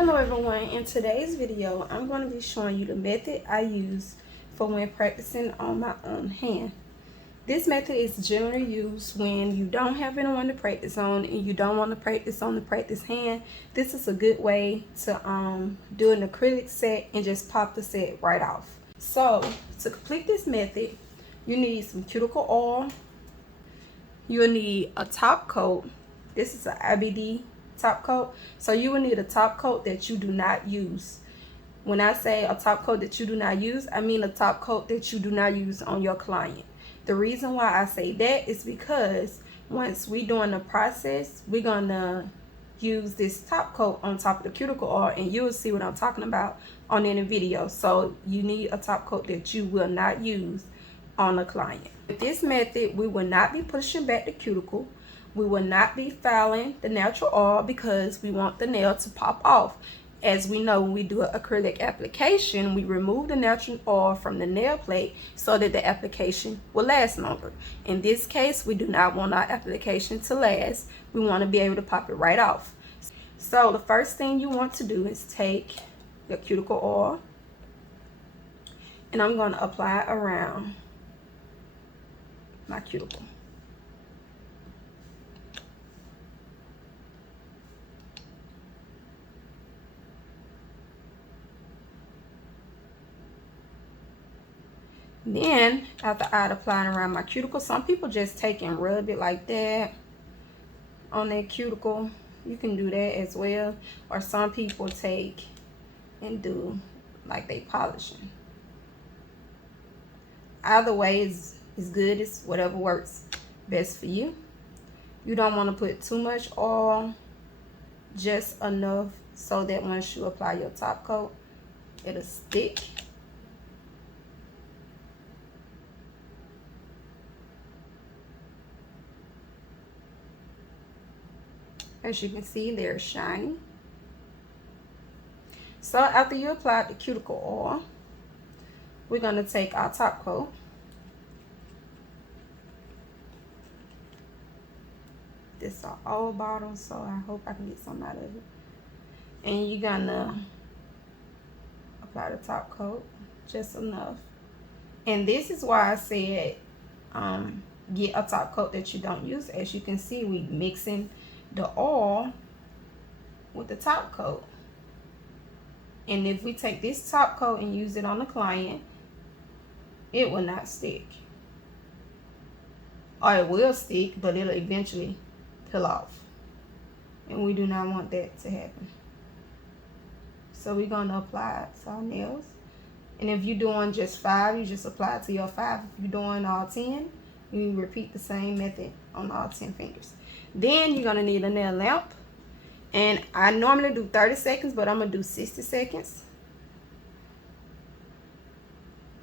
Hello everyone, in today's video I'm going to be showing you the method I use for when practicing on my own hand. This method is generally used when you don't have anyone to practice on and you don't want to practice on the practice hand. This is a good way to do an acrylic set and just pop the set right off. So to complete this method, you need some cuticle oil, you'll need a top coat. This is an IBD top coat, so you will need a top coat that you do not use. When I say a top coat that you do not use, I mean a top coat that you do not use on your client. The reason why I say that is because once we doing the process, we're gonna use this top coat on top of the cuticle oil, and you will see what I'm talking about on any video. So you need a top coat that you will not use on a client. With this method, we will not be pushing back the cuticle. We will not be fouling the natural oil because we want the nail to pop off. As we know, when we do an acrylic application, we remove the natural oil from the nail plate so that the application will last longer. In this case, we do not want our application to last. We want to be able to pop it right off. So the first thing you want to do is take your cuticle oil, and I'm going to apply it around my cuticle. Then after I'd applied around my cuticle, some people just take and rub it like that on their cuticle. You can do that as well. Or some people take and do like they polishing. Either way is good. It's whatever works best for you. You don't want to put too much oil, just enough so that once you apply your top coat, it'll stick. As you can see, they're shiny. So after you apply the cuticle oil, we're going to take our top coat. This is an old bottle, so I hope I can get some out of it. And you're going to apply the top coat just enough. And this is why I said get a top coat that you don't use. As you can see, we mixing the oil with the top coat. And if we take this top coat and use it on the client, it will not stick. Or it will stick, but it'll eventually peel off. And we do not want that to happen. So we're going to apply it to our nails. And if you're doing just 5, you just apply it to your 5. If you're doing all 10, you repeat the same method on all 10 fingers. Then you're going to need a nail lamp. And I normally do 30 seconds, but I'm going to do 60 seconds.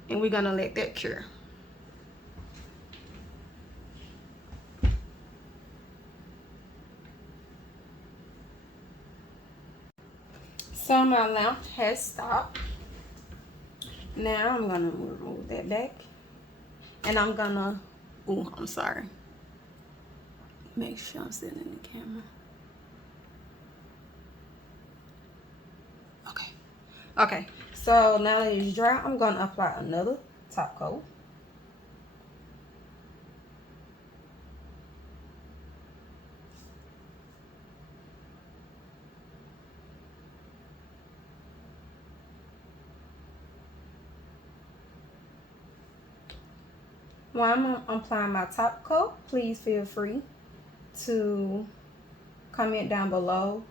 And we're going to let that cure. So my lamp has stopped. Now I'm going to remove that back. And I'm going to, oh, I'm sorry. Make sure I'm sitting in the camera. Okay, so now that it's dry, I'm going to apply another top coat. While I'm applying my top coat, please feel free to comment down below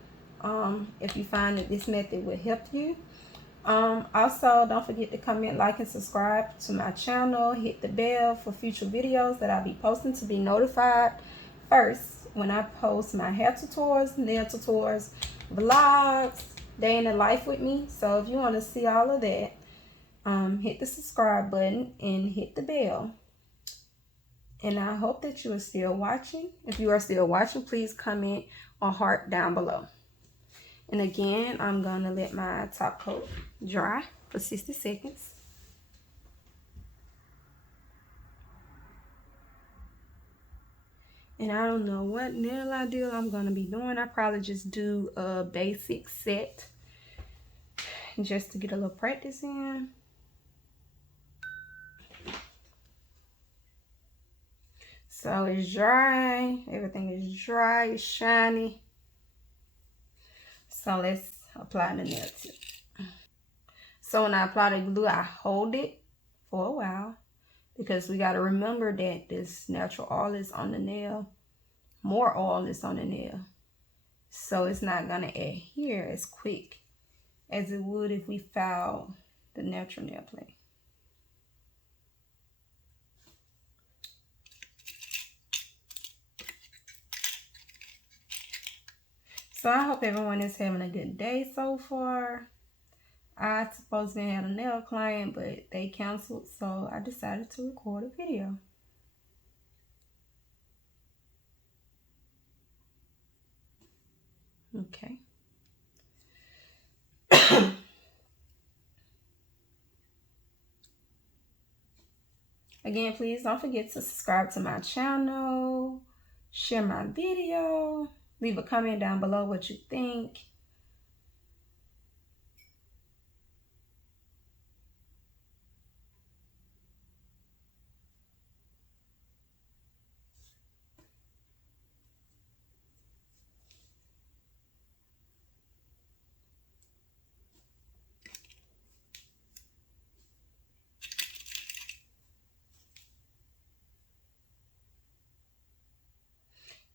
if you find that this method will help you. Also, don't forget to comment, like, and subscribe to my channel. Hit the bell for future videos that I'll be posting to be notified first when I post my hair tutorials, nail tutorials, vlogs, day in the life with me. So if you want to see all of that, hit the subscribe button and hit the bell. And I hope that you are still watching. If you are still watching, please comment or heart down below. And again, I'm going to let my top coat dry for 60 seconds. And I don't know what nail ideal I'm going to be doing. I probably just do a basic set just to get a little practice in. So it's dry. Everything is dry. It's shiny. So let's apply the nail tip. So when I apply the glue, I hold it for a while because we got to remember that this natural oil is on the nail. More oil is on the nail. So it's not going to adhere as quick as it would if we filed the natural nail plate. So I hope everyone is having a good day so far. I supposed to have a nail client, but they canceled, so I decided to record a video. Okay. Again, please don't forget to subscribe to my channel, share my video, leave a comment down below what you think.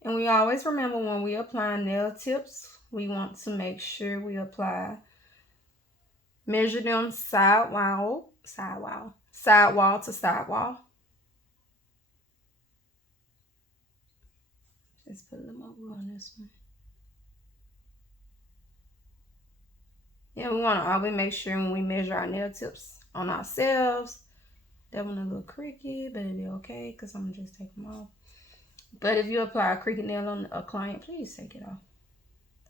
And we always remember when we apply nail tips, we want to make sure we measure them sidewall to sidewall. Let's put a little more glue on this one. Yeah, we want to always make sure when we measure our nail tips on ourselves. That one a little creaky, but it'll be okay because I'm gonna just take them off. But if you apply a creaky nail on a client, please take it off.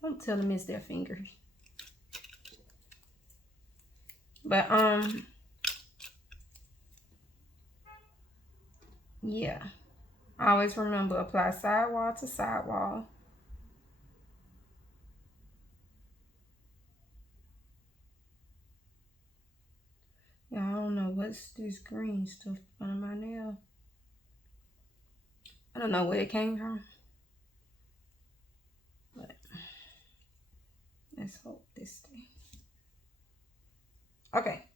Don't tell them it's their fingers. But yeah. Always remember, apply sidewall to sidewall. Yeah, I don't know what's this green stuff on my nail. I don't know where it came from. But let's hope this thing. Okay.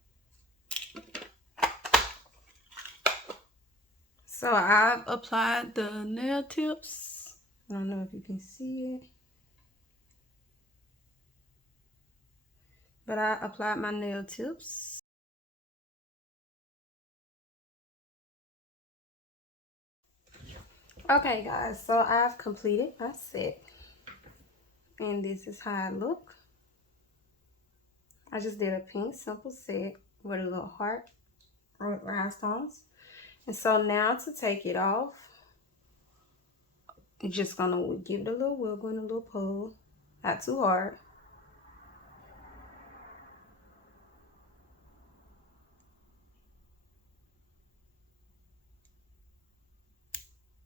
So I've applied the nail tips. I don't know if you can see it. But I applied my nail tips. Okay guys, so I've completed my set. And this is how I look. I just did a pink simple set with a little heart with rhinestones. And so now to take it off, you're just gonna give it a little wiggle and a little pull. Not too hard.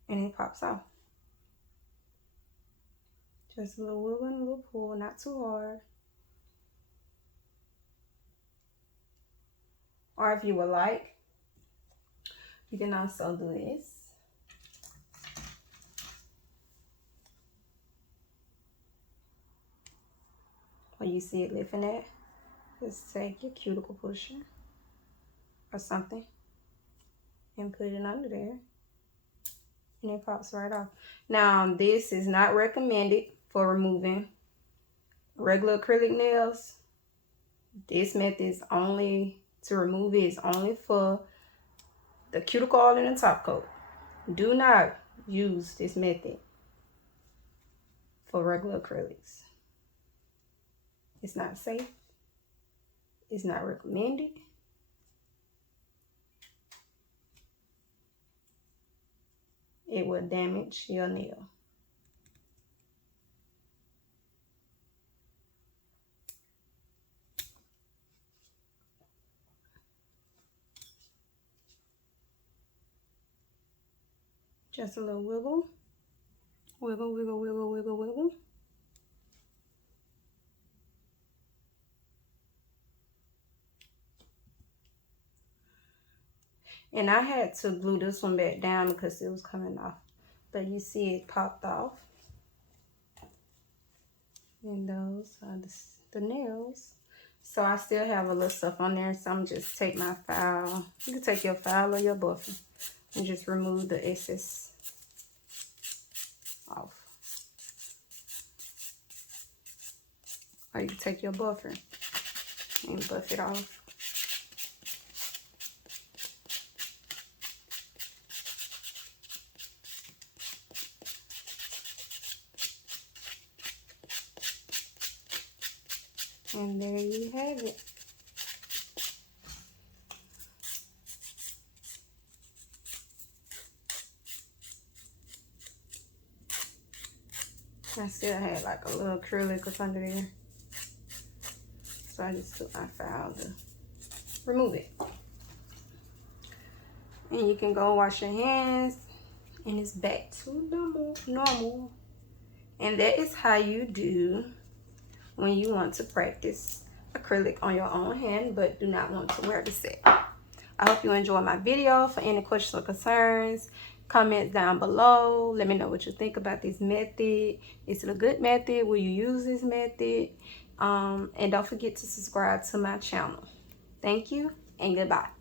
And it pops off. Just a little wiggle and a little pull, not too hard. Or if you would like, you can also do this. When you see it lifting it, just take your cuticle pusher or something and put it under there. And it pops right off. Now, this is not recommended for removing regular acrylic nails. This method is only to remove it is only for the cuticle oil and the top coat. Do not use this method for regular acrylics. It's not safe. It's not recommended. It will damage your nail. Just a little wiggle. Wiggle, wiggle, wiggle, wiggle, wiggle. And I had to glue this one back down because it was coming off. But you see it popped off. And those are the nails. So I still have a little stuff on there. So I'm just take my file. You can take your file or your buffer and just remove the excess off. Or you can take your buffer and buff it off. And there you have it. I still had like a little acrylic up under there. So I just took my file to remove it. And you can go wash your hands and it's back to normal. And that is how you do when you want to practice acrylic on your own hand but do not want to wear the set. I hope you enjoyed my video. For any questions or concerns, comment down below. Let me know what you think about this method. Is it a good method? Will you use this method? And don't forget to subscribe to my channel. Thank you and goodbye.